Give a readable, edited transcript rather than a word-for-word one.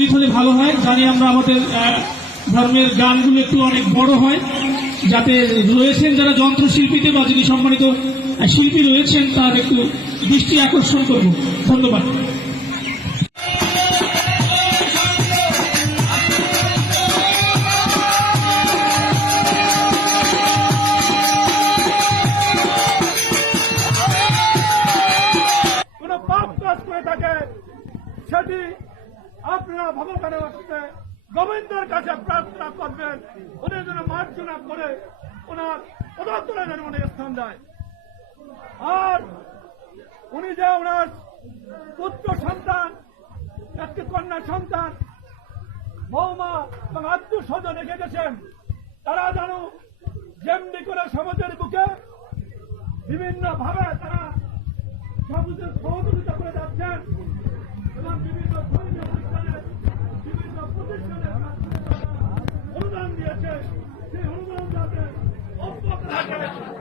সঙ্গীত হলে ভালো হয়। জানি আমরা আমাদের ধর্মের গানগুলো একটু অনেক বড় হয়, যাতে রয়েছেন যারা যন্ত্রশিল্পীতে বা যিনি সম্মানিত শিল্পী রয়েছেন তার একটু দৃষ্টি আকর্ষণ করব। ধন্যবাদ। সেটি আপনারা ভগবানের হস্তে গোবিন্দের কাছে প্রার্থনা করবেন, উনি যেন মার্জনা করে ওনার পদতলে যেন উনি স্থান দেয়। আর উনি যে ওনার পুত্র সন্তান, একটি কন্যা সন্তান, বৌমা এবং আত্মীয় স্বজন রেখে গেছেন, তারা যেন যেমনি করে সমাজের বুকে বিভিন্ন ভাবে তারা সমাজের সহযোগিতা করে যাচ্ছেন এবং বিভিন্ন ধর্মীয় অনুষ্ঠানে বিভিন্ন প্রতিষ্ঠানে অনুদান দিয়েছে, সেই অনুদান যাতে অব্যাহত থাকে।